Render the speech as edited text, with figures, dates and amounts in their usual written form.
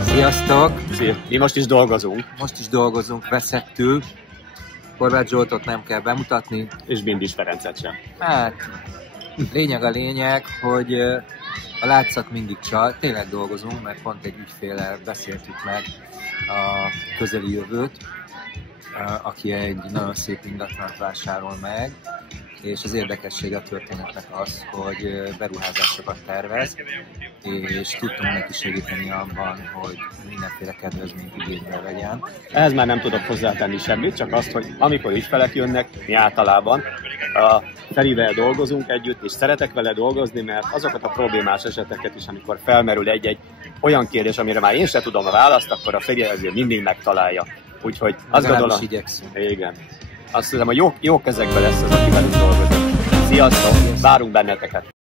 Sziasztok! Mi most is dolgozunk. Most is dolgozunk veszettül. Horváth Zsoltot nem kell bemutatni. És Bindis Ferencet sem. Hát, lényeg a lényeg, hogy a látszat mindig csal. Tényleg dolgozunk, mert pont egy ügyféllel beszéltük meg a közeli jövőt, aki egy nagyon szép ingatlant vásárol meg, és az érdekessége a történetnek az, hogy beruházásokat tervez, és tudtunk neki segíteni abban, hogy mindenféle kedvezményt igénybe vegyen. Ehhez már nem tudok hozzátenni semmit, csak azt, hogy amikor ügyfelek jönnek, mi általában a Ferivel dolgozunk együtt, és szeretek vele dolgozni, mert azokat a problémás eseteket is, amikor felmerül egy-egy olyan kérdés, amire már én sem tudom a választ, akkor a Feri azért mindig megtalálja. Úgyhogy azt gondolom, igen. Azt hiszem, hogy jó kezekben lesz az, aki velünk dolgozik. Sziasztok, várunk benneteket!